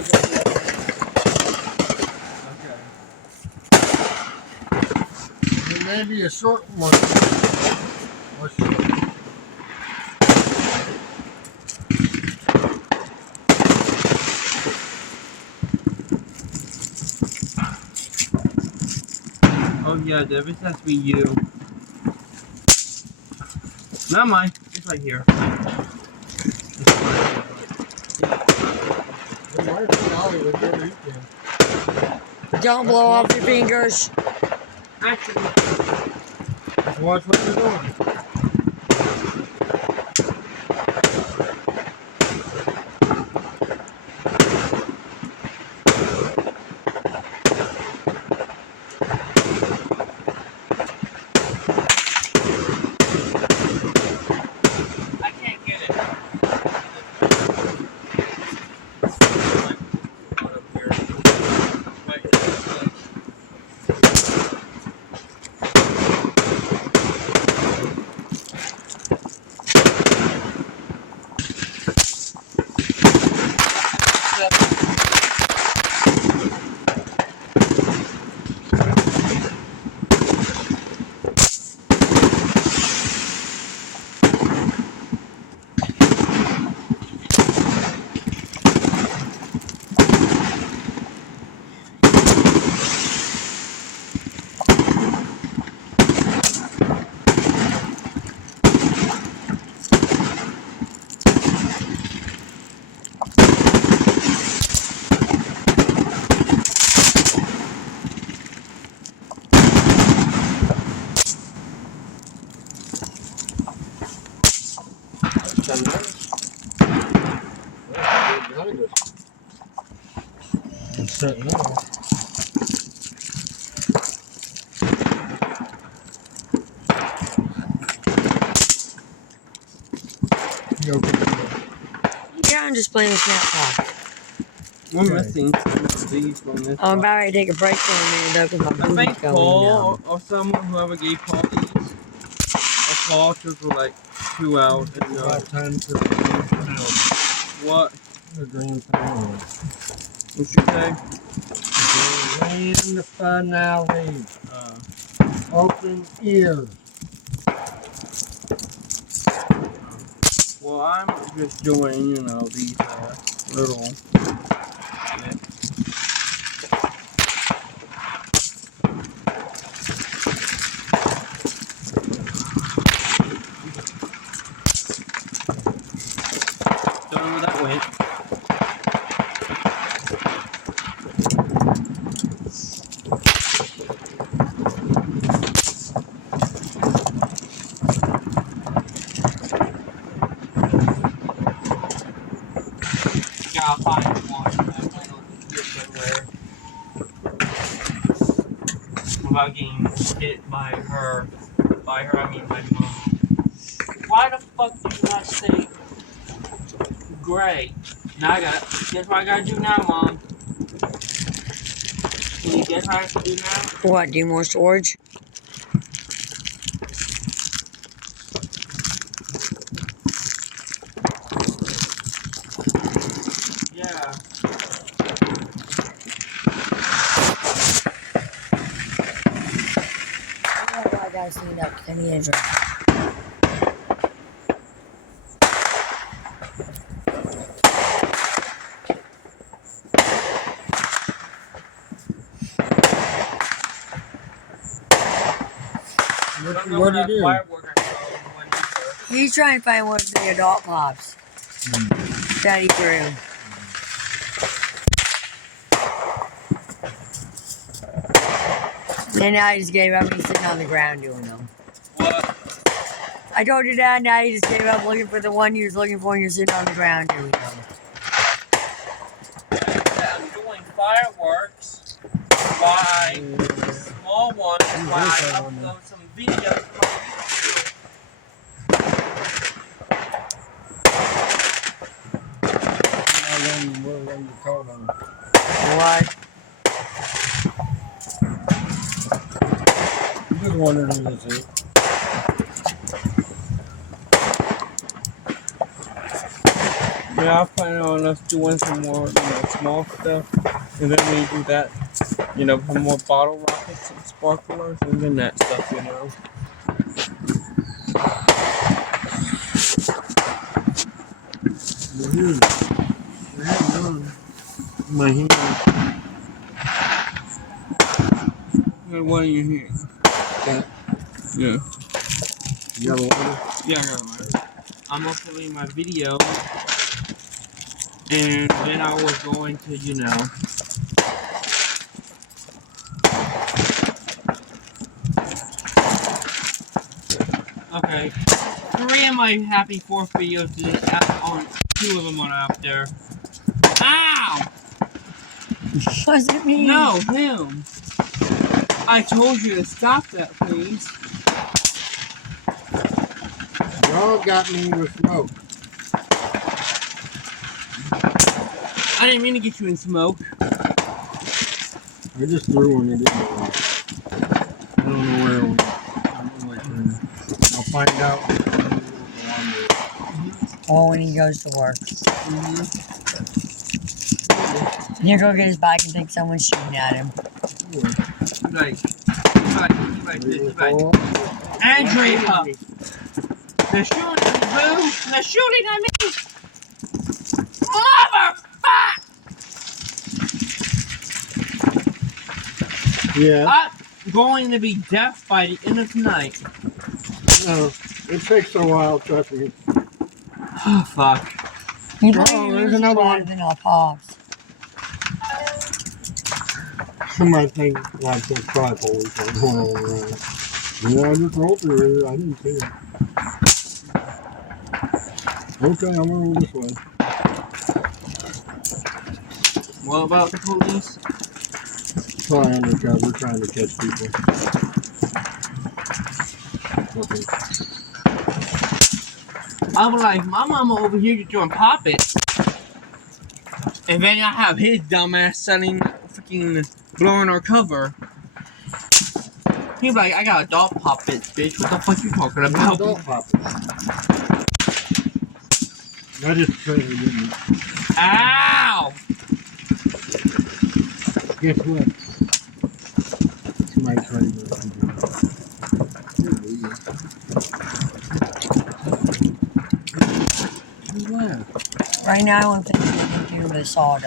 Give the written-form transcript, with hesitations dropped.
look at this. Okay. It may be a short one. Or short. Oh yeah, this has to be you. Not mine. It's right here. Don't blow off your fingers. Actually, Just watch what you're doing. I can't get it. It's setting off. You open it. Yeah, I'm just playing with Snapchat. We're missing some of these from this. I'm about to take a break for a minute though because my I booty's think going Paul numb. or someone, whoever gave Paul these, or Paul took for like 2 hours. It's about time for the grand finale. What? The grand finale. What you say? The grand finale. Open ears. Well, I'm just doing, you know, these little. Don't know where that went. Yeah, I'll find one. That went over here somewhere. Without getting hit by her. By her, I mean my mom. Why the fuck did you not say gray? Now I got. Guess what I gotta do now, Mom? Can you guess what I have to do now? What, do more storage? Yeah. I gotta clean up because I need a drink. What do you do? He's trying to find one of the adult pops that he threw. And now he just gave up. He's sitting on the ground doing them. What? I told you that. Now he just gave up looking for the one he was looking for, and you're sitting on the ground doing them. I'm doing fireworks. Why? Small ones. Why I upload some videos from When you call them. What? I'm just wondering who this is. Yeah, I plan on us doing some more, small stuff, and then we do that, some more bottle rockets and sparklers, and then that stuff. But here's done. My hand. Got one in your hand. Okay. Yeah. You got a lighter? Yeah, I got one. I'm uploading my video, and then I was going to, Okay. 3 of my Happy 4th videos just on 2 of them are out there. Ow! What does it mean? No, him. I told you to stop that, please. Y'all got me with smoke. I didn't mean to get you in smoke. I just threw one. It didn't go off. I don't know where it went. I'll find out. Or when he goes to work. He'll go get his bike and think someone's shooting at him. Like Andrea! They're shooting at me, boo! They're shooting at me! Motherfuck! Yeah. I'm going to be deaf by the end of tonight. No, it takes a while, trust me. Oh, fuck. You Oh, there's another one. than our pops. Somebody think like that tripod is going on around. Yeah, I just rolled through it. I didn't see it. Okay, I'm gonna roll this way. What about the police? Probably undercover, trying to catch people. Okay. I'm like, my mama over here just doing pop it. And then I have his dumbass selling freaking blowing our cover. He's like, I got adult pop it, bitch. What the fuck you talking about? Adult poppers. I just traded in. Ow! Guess what? Somebody traded it. Right now, I'm thinking of the sawdust.